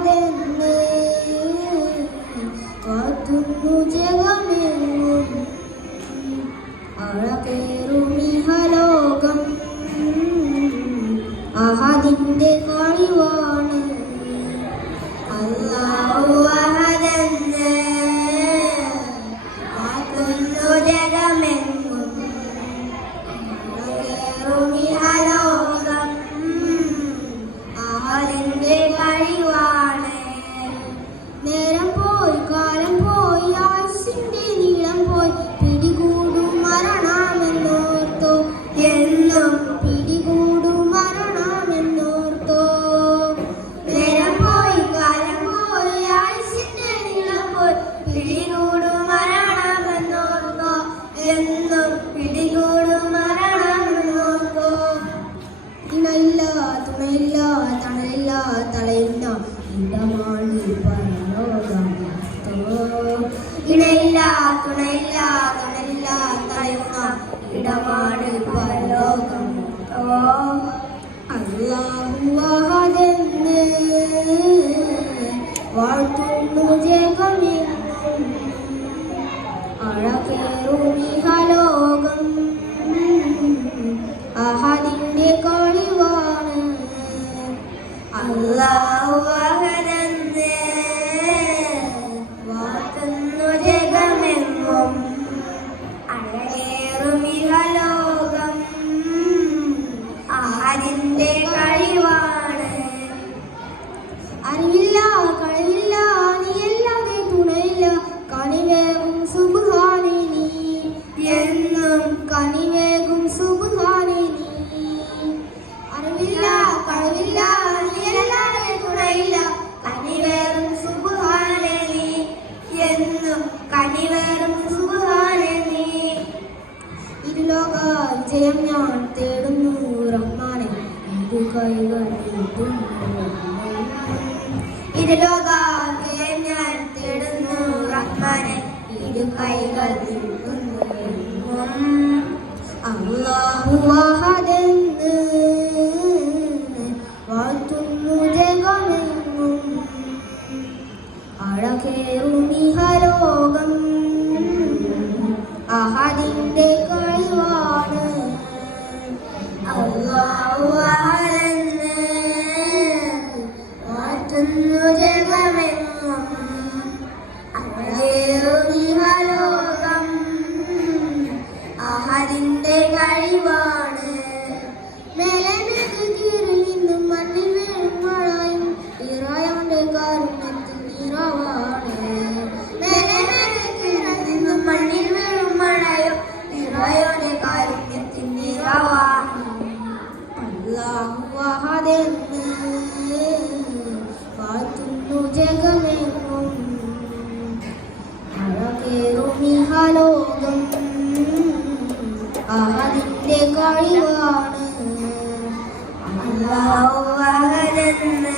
അകന്ന് കാത്തുന്നു ജഗമെങ്ങും. അഴകേറുമിഹലോകം അഹദിന്റെ കാ തുണയില്ല തുണയില്ല തടയുന്ന ഇടമാണ് ജയം ഞാൻ തേടുന്നു റഹ്മാനെ. ഇരു കൈകൾ ഇരു ലോക ജയം ഞാൻ തേടുന്നു റഹ്മാനെ. ഇരു കൈകൾ അള്ളാഹുവാഹതെന്ന് വാഴ്ത്തുന്നു ജഗമെങ്ങും അഴകേറും Mahadinde. അതിന്റെ കഴിവാണ് അള്ളാഹു അകലെന്ന്